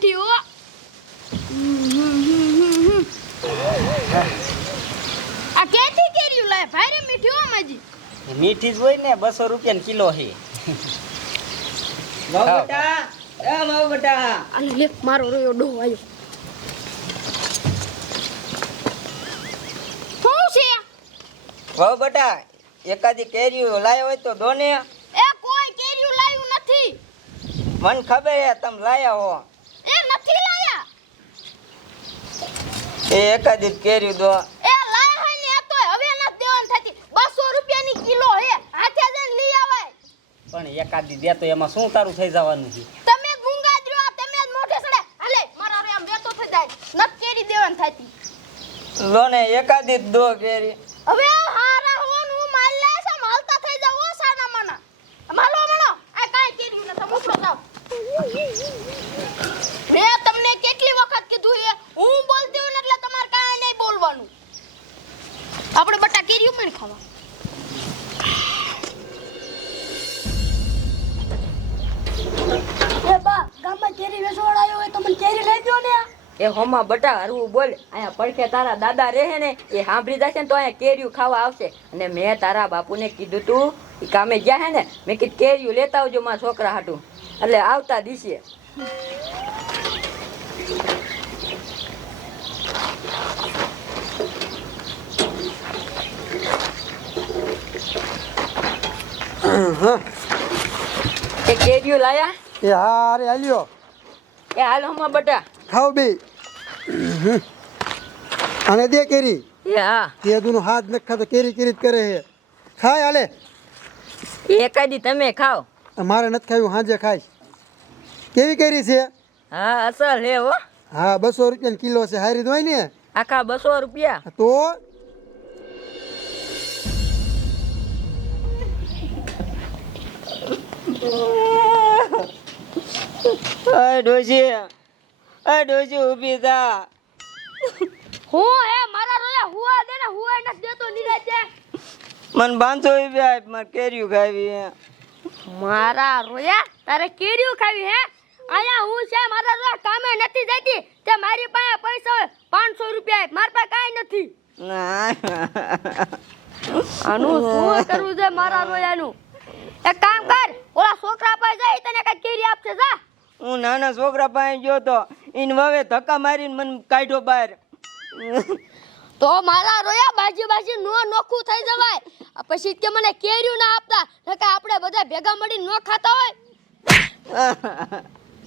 મીઠી હો આ કેથી કેરીયું લાય ભાઈ રે મીઠી હો માજી મીઠી જ હોય ને બસો રૂપિયા કિલો હે. વાવ બેટા એ વાવ બેટા. અને લે મારો રોયો ડો આવ્યો શું છે? વાવ બેટા એકાદી કેરીઓ લાયો હોય તો દોને એ કોઈ કેરીયું લાયું નથી. મને ખબર હે તમે લાયા હો એ નથી લાયા એ એકાદી કેરી દો. એ લાયા ને તો હવે નથી દેવાનું થતી. 200 રૂપિયાની કિલો હે હાથે જઈને લઈ આવાય. પણ એકાદી દે તો એમાં શું તારું થઈ જવાનું છે? તમે મૂંગા જ તમે જ મોઢે સડે. હાલે મારા રે આમ વેતો થઈ જાય. નત કેરી દેવાની થતી. લોને એકાદી જ દો કેરી. હવે એ હોમાં બટા હરવું બોલ. અહીંયા પડખે તારા દાદા રહે ને એ સાંભળી જશે ને તો અહીંયા કેરિયું ખાવા આવશે. અને મેં તારા બાપુને કીધું તું એ કામે ગયા હે ને મેં કીધું કેરીયું લેતા આવજો મારા છોકરા હાટું. એટલે આવતા દિશે એ કેરીયું લાયા? એ હા અરે હાલ્યો એ હાલ હોમાં બટા. ખાવ બે. અને દે કેરી. તે દુનો હાથ નખા તો કેરી કેરી જ કરે હે. ખાય હાલે. એકાદી તમે ખાઓ. મારે નથી ખાયું હાજે ખાઈશ. કેવી કેરી છે? હા અસલ હે હો. હા બસો રૂપિયા કિલો છે હારી દોય ને આખા બસો રૂપિયા. તો? ડોશી ડોશી ઊભી થા. હું હે મારા રોયા હુવા દે ને હુવા નથી દેતો નિરાતે. મને બાંધો ઊભી આપ મારે ખાવી મારા રોયા તારે કેરીઓ ખાવી હે? અહીંયા હું છે મારા રોયા કામે નથી જતી. તે મારી પાસે પૈસા હોય પાંચસો રૂપિયા આપ. પાસે કાંઈ નથી. આનું શું કરવું છે મારા રોયાનું? એક કામ કર ઓલા છોકરા પાસે જાય તને કઈ કેરી આપશે જા. હું નાના છોકરા પાસે ગયો તો ઈને વવે ધક્કા મારીને મને કાઢ્યો બહાર. તો મારા રોયા બાજી બાજી નો નોખું થઈ જવાય. પછી કે મને કેર્યું ના આપતા નકર આપણે બધા ભેગા મળી નો ખાતા હોય.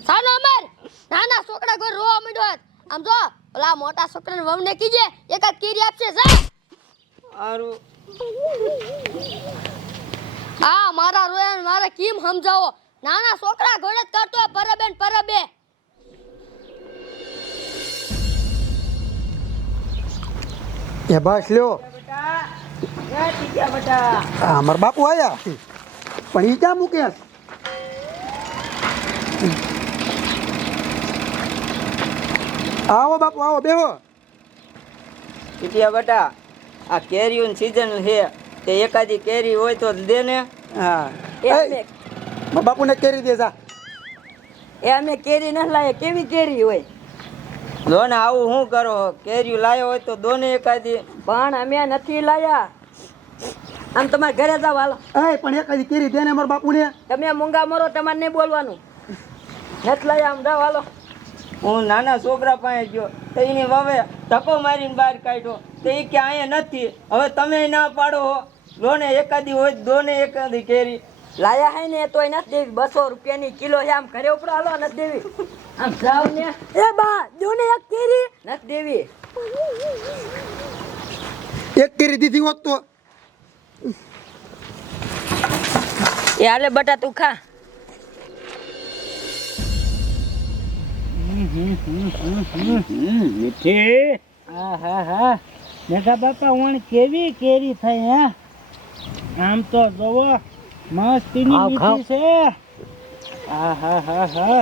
સાનો અમર નાના છોકરા ઘર રોવા માંડ્યો હત. આમ જો ઓલા મોટા છોકરાને વમને કીજે એકાદ કેરી આપશે જા. હારું. આ મારા રોયા મારે કેમ સમજાવો? નાના છોકરા ઘરે જ કરતો હોય પરબે. એ બસ લ્યો હા મારા બાપુ આવ્યા પણ ઈ ક્યાં મૂકે આવો બાપુ આવો બેહો ટીટિયા બટા આ કેરીઓની સીઝન છે તે એકાદી કેરી હોય તો દે ને હા એ એ, બાપુને કેરી દે જા એ અમે કેરી ન લાય કેવી કેરી હોય લો ને આવું શું કરો? કેરીઓ લાયો હોય તો દોને એકાદી. પણ અમે નથી લાયા. આમ તમારે ઘરે જાવ હાલો. એ પણ એકાદી કેરી દેને ને મારા બાપુને. તમે મૂંગા મરો તમારે નહીં બોલવાનું. નથી લાયા આમ જાવ હાલો. હું નાના છોકરા પાસે ગયો. તો એની વાવે ધક્કો મારીને બહાર કાઢ્યો. તો એ કે અહીંયા નથી. હવે તમે ના પાડો હો. લો એકાદી હોય દોને એકાદી કેરી. લાયા હે ને તોય નથી દેવી. બસો રૂપિયાની કિલો છે આમ ઘરે ઉપર હાલો નથી દેવી. આમ જાવ ને. એ બા જો ને એક કેરી. નથી દેવી. એક કેરી દીધી હોત તો. એ હાલે બટા તું ખા. મીઠી. હા હા હા. મેઘા બાપા વણ કેવી કેરી થઈ હે? આમ તો જોવો. મસ્તીની મીઠી છે હા હા હા હા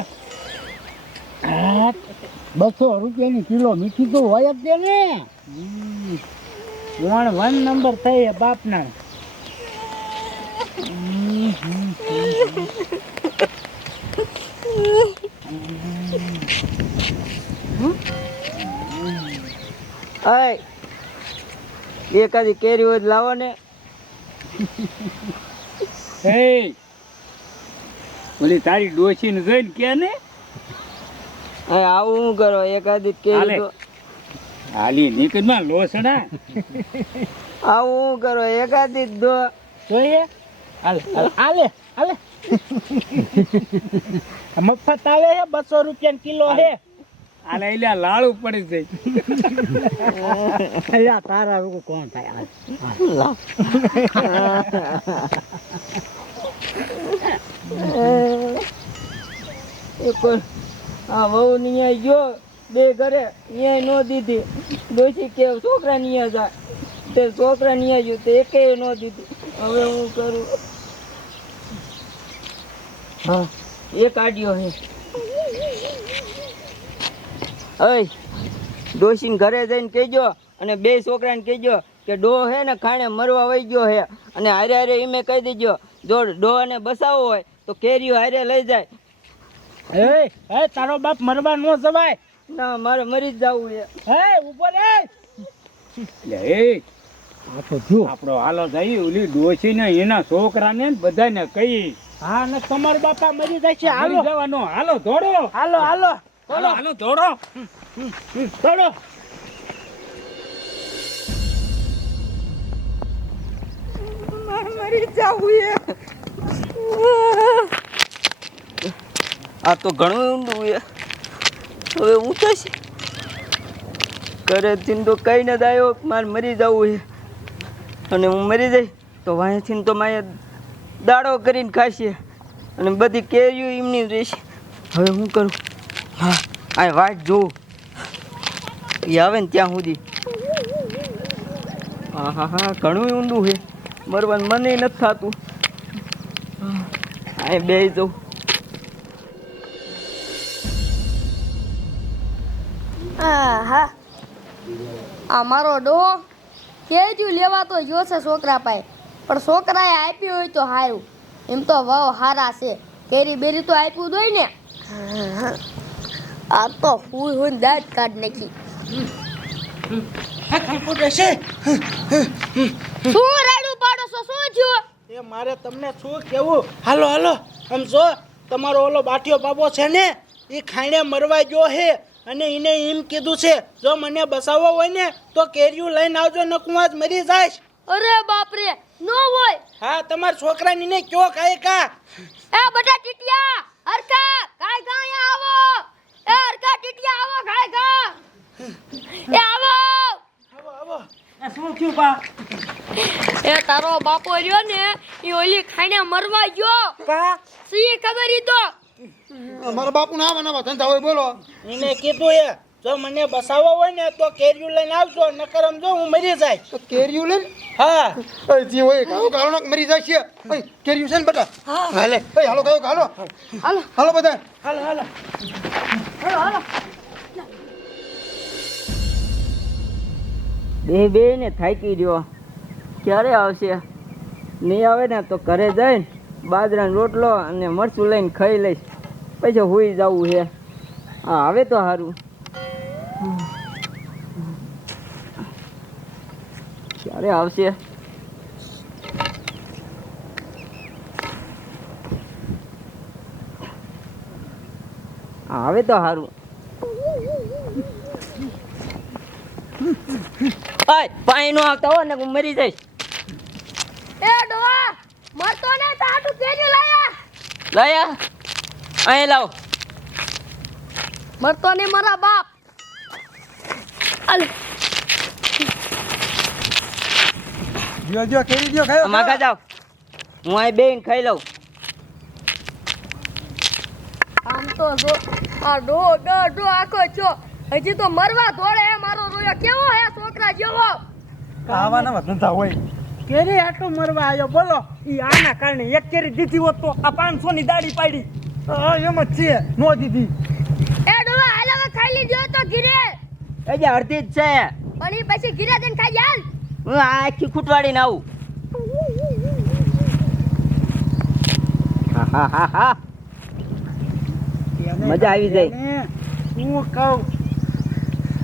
બસો રૂપિયાની કિલો મીઠી તો હોય જ છે ને વણ વન નંબર થઈ બાપના એકાદી કેરી હોય લાવો ને હે. ઓલી તારી ડોશીને જોઈને કે ને? આવું શું કરો? એકાદી કે હાલી. નીકળમાં લોસડા. આવું શું કરો? એકાદી દો. જોઈએ. હાલે હાલે મફત આવે હે બસો રૂપિયા કિલો હે. આલે એટલે લાડુ પડી જાય. તારા કોણ થાય? આ વહુ નિયા ગયો, બે ઘરે ન્યાય નો દીધી. ડોશી કે, છોકરા છોકરા નિયા ગયો, તે નો દીધું. હવે હું હા એ કાઢ્યો હે. અય ડોશીને ઘરે જઈને કહેજો અને બે છોકરાને કહેજો કે ડો હે ને ખાણે મરવા વહી ગયો હે. અને હારે હારે એમે કહી દેજો જો ડોહાને બસાવવો હોય તો કેરીઓ હારે લઈ જાય. એ એ તારો બાપ મરવા ન જવાય. ના મારે મરી જ જવું છે. હે ઉપર એ લે એ આ તો જો. આપણો હાલો જઈ ઓલી ડોસી ને એના છોકરાને ને બધાને કહી. હા ને તમાર બાપા મરી જાય છે હાલો. જવાનો હાલો દોડો. હાલો હાલો. હાલો હાલો દોડો. દોડો. મરી જવું આ તો ઘણું ઊંડું છે. હવે હું થશે? ઘરેથી તો કઈ ને આવ્યો. મારે મરી જવું છે. અને હું મરી જઈ તો વાંચીને તો મારે દાડો કરીને ખાશે. અને બધી કેરીઓ એમની જ રહેશે. હવે હું કરું? હા આ વાટ જોઉં એ આવે ને ત્યાં સુધી. હા હા હા ઘણું ઊંડું છે. મરવાનું મને નથી થતું. આ બે જવું આહા આ મારો ડોહો કેજ્યું લેવા તો જોશે છોકરા પાસે. પણ છોકરાએ આપ્યું હોય તો સારું એમ તો વાવ હારા છે. કેરી બેરી તો આપ્યું જ હોય ને. આ તો ફૂલ હું દાંત કાઢ નાખી. શું શું થયું? એ મારે તમને શું કેવું? હાલો હાલો. આમ જો તમારો ઓલો બાટિયો બાબો છે ને એ ખાઈને મરવા ગયો હે અને એને એમ કીધું છે જો મને બસાવવો હોય ને તો કેરિયું લઈને આવજો નકું આજ મરી જાય અરે બાપરે નો હોય. હા તમારા છોકરાને એને કયો કાય કા? એ બધા ટીટિયા હરકા ગાય ગાય આવો. એ હરકા ટીટિયા આવો કાય ગા. એ આવો. આવો આવો. શું થયું બા? એ તારો બાપો રહ્યો ને એ ઓલી ખાઈને મરવા ગયો. કા? સી ખબર ઈ તો? મારા બાપુ ના આવા નવા ધંધા હોય બોલો. એને કીધું એ જો મને બસાવવા હોય ને તો કેરિયું લઈને આવજો નકર આમ જો હું મરી જાય. તો કેરિયું લઈને? હા. એ જી હોય કાળો કાળો મરી જાય છે. ઓય કેરિયું છે ને બેટા? હાલે. ઓય હાલો કયો હાલો હાલો. હાલો બધા. હાલો હાલો. હાલો હાલો. બે બે ને થાકી રહ્યો. ક્યારે આવશે? નહીં આવે ને તો ઘરે જઈને બાજરાનો રોટલો અને મરચું લઈને ખાઈ લઈશ. પછી હોઈ જવું છે. હા હવે તો સારું ક્યારે આવશે? આવે તો સારું પાણી નો આવતા હોય ને હું મરી જઈશ. એ ડોવા મરતો ને તાટુ કેજો લાયા. લાયા? અહીં લાવ. મરતો ને મારા બાપ. અલ જો જો કેરી જો ખાયો માગા જાવ હું અહીં બેન ખાઈ લઉં. આમ તો જો આ ડો ડો ડો આખો છો. હજી તો મરવા દોડે હે મારો રોયો. કેવો હે છોકરા જેવો? ખાવાના નવા ધંધા હોય. કેરી આટલો મરવા આવ્યો બોલો. ઈ આના કારણે એક કેરી દીધી હોત તો આ પાંચસો ની દાડી પાડી. હા એમ જ છે નો દીધી. એ ડોવા હાલ હવે ખાઈ લીધો તો ઘીરે. એ જે અડધી જ છે. પણ ઈ પછી ઘીરે જઈને ખાઈ જાલ હું આ આખી ખૂટવાડીને આવું. હા હા હા હા. મજા આવી જાય હું કહું?